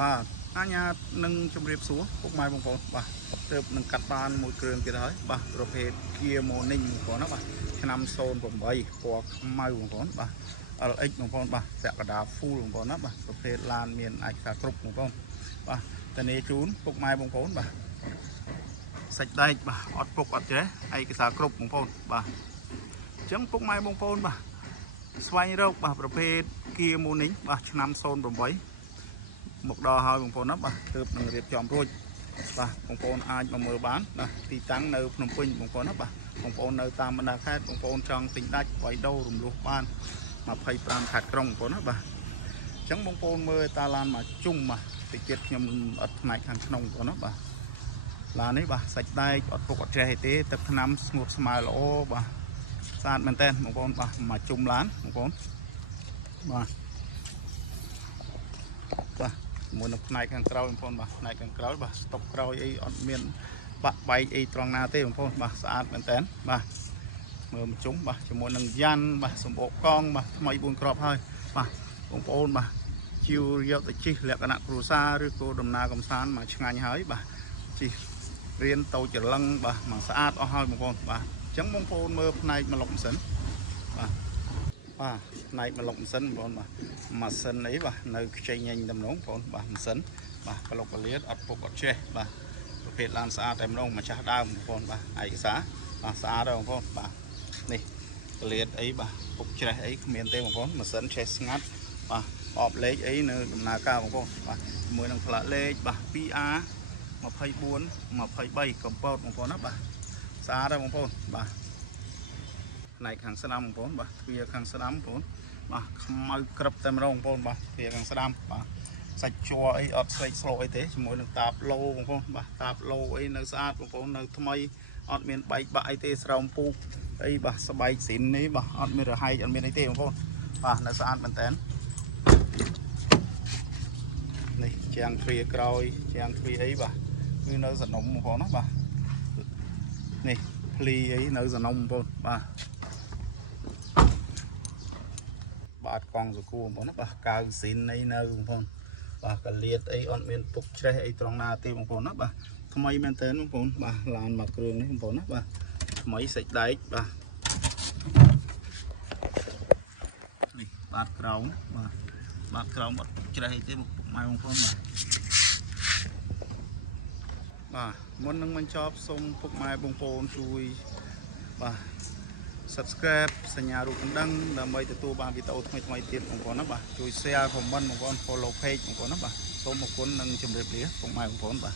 បាទអញ្ញានឹងជម្រាបសួរពុកម៉ែបងប្អូនបាទទើបនឹងកាត់បានមួយគ្រឿងទៀតហើយបាទប្រភេទ Kia Morning បងប្អូនណាបាទឆ្នាំ08ពណ៌ខ្មៅបងប្អូនបាទ LX បងប្អូនបាទពាក់កណ្ដាល full បងប្អូនណាបាទប្រភេទឡានមានឯកសារគ្រប់បងប្អូនបាទតានីជូនពុកម៉ែបងប្អូនបាទសាច់ដែកបាទអត់ពុកអត់ចេះឯកសារគ្រប់បងប្អូនបាទអញ្ចឹងពុកម៉ែបងប្អូនបាទស្វែងរកបាទប្រភេទ Kia Morning បាទឆ្នាំ08មកដល់ហើយបងប្អូនណាបាទទើបនឹងរៀបចំរួចបាទបងប្អូនអាចមកមើលបានណាទីតាំងនៅភ្នំពេញបងប្អូនណាបាទបងប្អូននៅតាមបណ្ដាខេត្តបងប្អូនចង់ទិញដាច់វាយដូររំលោះបាន25ខេត្តក្រុងបងប្អូនណាបាទអញ្ចឹងបងប្អូនមើលតាឡានមកជុំបាទតិចទៀតខ្ញុំអត់ផ្នែកខាងក្នុងបងប្អូនណាបាទឡាននេះបាទសាច់ដែកអត់ពុកអត់ចេះទេទឹកថ្នាំស្ងួតស្មើល្អបាទស្អាតមែនតើបងប្អូនបាទមកជុំឡានបងប្អូនបាទបាទមួយនៅផ្នែកខាងក្រោយបងប្អូនបាទផ្នែកខាងក្រោយបាទស្តុកក្រោយអីអត់មានបាក់បែកអីត្រង់ណាទេបងប្អូនបាទស្អាតមែនតើបាទមើលមកជុំបាទជាមួយនឹងយ៉ាន់បាទសម្បកកង់បាទថ្មី4គ្រាប់ហើយបាទបងប្អូនបាទជាវយកទៅជិះលក្ខណៈគ្រួសារឬក៏ដំណើរកំសាន្តមកឆ្ងាញ់ហើយបាទជិះរៀនតូចច្រឡឹងបាទមកស្អាតអស់ហើយបងប្អូនបាទអញ្ចឹងបងប្អូនមើលផ្នែកមកលុកម៉ាស៊ីនបាទបាទផ្នែកមកលុកម៉ាស៊ីនបងប្អូនបាទម៉ាស៊ីនអីបាទនៅខ្ចីញញតែម្ដងបងប្អូនបាទម៉ាស៊ីនបាទក្លុកកលៀតអត់ពុកអត់ចេះបាទប្រភេទឡានស្អាតតែម្ដងម្ចាស់ដើមបងប្អូនបាទឯកសារបាទស្អាតហើយបងប្អូនបាទនេះកលៀតអីបាទពុកច្រេះអីគ្មានទេបងប្អូនម៉ាស៊ីនឆេះស្ងាត់បាទអបលេខអីនៅដំណើរការបងប្អូនបាទជាមួយនឹងផ្លាកលេខបាទ 2R 24 23កំពតបងប្អូនណាបាទស្អាតហើយបងប្អូនបាទផ្នែកខាងស្ដាំបងប្អូនបាទទ្វារខាងស្ដាំបងប្អូនបាទខ្មៅក្រឹបតែម្ដងបងប្អូនបាទទ្វារខាងស្ដាំបាទសាច់ជ័រអីអត់ស្លេកស្លោអីទេជាមួយនឹងតាបឡូបងប្អូនបាទតាបឡូអីនៅស្អាតបងប្អូននៅថ្មីអត់មានបែកបាក់អីទេស្រោមពូកអីបាទស្បែកស៊ីននេះបាទអត់មានរហែកអត់មានអីទេបងប្អូនបាទនៅស្អាតមែនតើនេះជាងទ្វារក្រោយជាងទ្វារអីបាទគឺនៅសនំបងប្អូនណាបាទនេះភ្លីអីនៅសនំបងប្អូនបាទកង់សកួរបងប្អូនណាបាទកៅស៊ីនអីនៅបងប្អូនបាទកលៀតអីអត់មានពុកច្រេះអីត្រង់ណាទេបងប្អូនណាបាទថ្មីមែនតើបងប្អូនបាទឡានមកគ្រឿងនេះបងប្អូនណាបាទថ្មីសាច់ដែកបាទនេះបាទក្រោមបាទក្រោមអត់ពុកច្រេះអីទេពុកម៉ែបងប្អូនបាទមុននឹងបញ្ចប់សូមពុកម៉ែបងប្អូនជួយបាទ subscribe សញ្ញារូបកណ្ដឹងដើម្បីទទួលបានវីដេអូថ្មីៗទៀតបងប្អូនណាបាទជួយ share comment បងប្អូន follow page បងប្អូនណាបាទសូមអរគុណនិងជម្រាបលាពុកម៉ែបងប្អូនបាទ